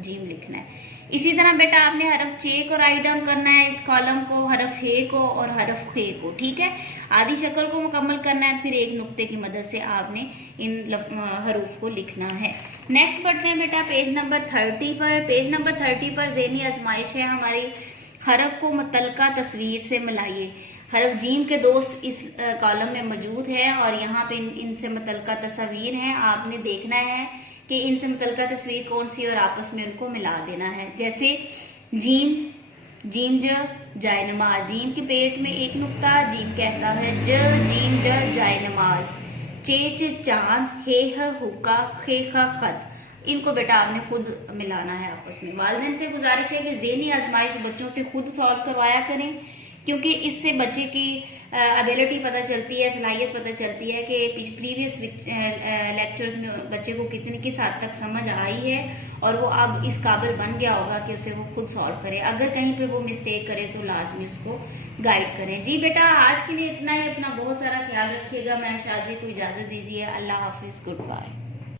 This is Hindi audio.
जीम लिखना है। इसी तरह बेटा आपने हरफ चे को राइट डाउन करना है, इस कॉलम को, हरफ हे को और हरफ खे को, ठीक है। आधी शक्ल को मुकम्मल करना है, फिर एक नुक्ते की मदद से आपने इन हरूफ को लिखना है। नेक्स्ट बढ़ते हैं बेटा पेज नंबर 30 पर। पेज नंबर 30 पर ज़हनी आजमाइश है हमारी, हरफ को मुतलका तस्वीर से मिलाइए। हरफ जीम के दोस्त इस कॉलम में मौजूद है और यहाँ पे इनसे मुतलका तस्वीर हैं। आपने देखना है कि इनसे मुतलका तस्वीर कौन सी और आपस में उनको मिला देना है। जैसे जीम, जीम ज जाए नमाज, जीम के पेट में एक नुक्ता, जीम कहता है ज, जीम ज जाए नमाज। चेच चांद, हे ह हुक्का, खे ख खत। इनको बेटा आपने खुद मिलाना है आपस में। वालिदैन से गुजारिश है कि ज़हनी आजमाइश बच्चों से खुद सॉल्व करवाया करें, क्योंकि इससे बच्चे की एबिलिटी पता चलती है, सलाहियत पता चलती है कि प्रीवियस लेक्चर्स में बच्चे को किस हद तक समझ आई है और वो अब इस काबिल बन गया होगा कि उसे वो खुद सॉल्व करे। अगर कहीं पे वो मिस्टेक करे तो लाजमी उसको गाइड करें। जी बेटा आज के लिए इतना ही, अपना बहुत सारा ख्याल रखिएगा। मैम शाजी को इजाज़त दीजिए। अल्लाह हाफिज़, गुड बाय।